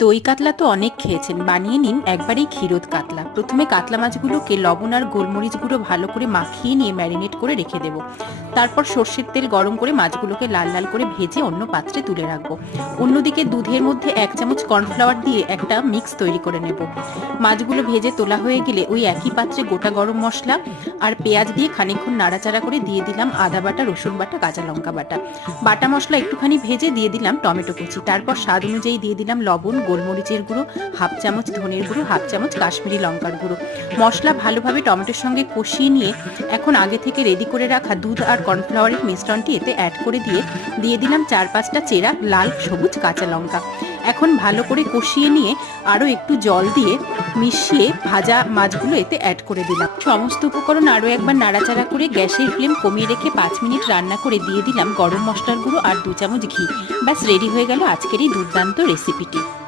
দই কাতলা তো অনেক খেয়েছেন, বানিয়ে নিন একবারেই ক্ষীরোদ কাতলা। প্রথমে কাতলা মাছগুলোকে লবণ আর গোলমরিচ গুঁড়ো ভালো করে মাখিয়ে নিয়ে ম্যারিনেট করে রেখে দেবো। তারপর সর্ষের তেল গরম করে মাছগুলোকে লাল লাল করে ভেজে অন্য পাত্রে তুলে রাখবো। অন্যদিকে দুধের মধ্যে 1 চামচ কর্নফ্লাওয়ার দিয়ে একটা মিক্স তৈরি করে নেব। মাছগুলো ভেজে তোলা হয়ে গেলে ওই একই পাত্রে গোটা গরম মশলা আর পেঁয়াজ দিয়ে খানিকক্ষণ নাড়াচাড়া করে দিয়ে দিলাম আদা বাটা, রসুন বাটা, কাঁচা লঙ্কা বাটা। বাটা মশলা একটুখানি ভেজে দিয়ে দিলাম টমেটো কুচি। তারপর স্বাদ অনুযায়ী দিয়ে দিলাম লবণ, গোলমরিচের গুঁড়ো, 1/2 চামচ ধনের গুঁড়ো, 1/2 চামচ কাশ্মীরি লঙ্কার গুঁড়ো। মশলা ভালোভাবে টমেটোর সঙ্গে কষিয়ে নিয়ে এখন আগে থেকে রেডি করে রাখা দুধ আর কর্নফ্লাওয়ারের মিশ্রণটি এতে অ্যাড করে দিয়ে দিলাম 4-5টা চেরা লাল সবুজ কাঁচা লঙ্কা। এখন ভালো করে কষিয়ে নিয়ে আরও একটু জল দিয়ে মিশিয়ে ভাজা মাছগুলো এতে অ্যাড করে দিলাম। সমস্ত উপকরণ আরও একবার নাড়াচাড়া করে গ্যাসের ফ্লেম কমিয়ে রেখে 5 মিনিট রান্না করে দিয়ে দিলাম গরম মশলার গুঁড়ো আর 2 চামচ ঘি। ব্যাস রেডি হয়ে গেল আজকের এই দুর্দান্ত রেসিপিটি।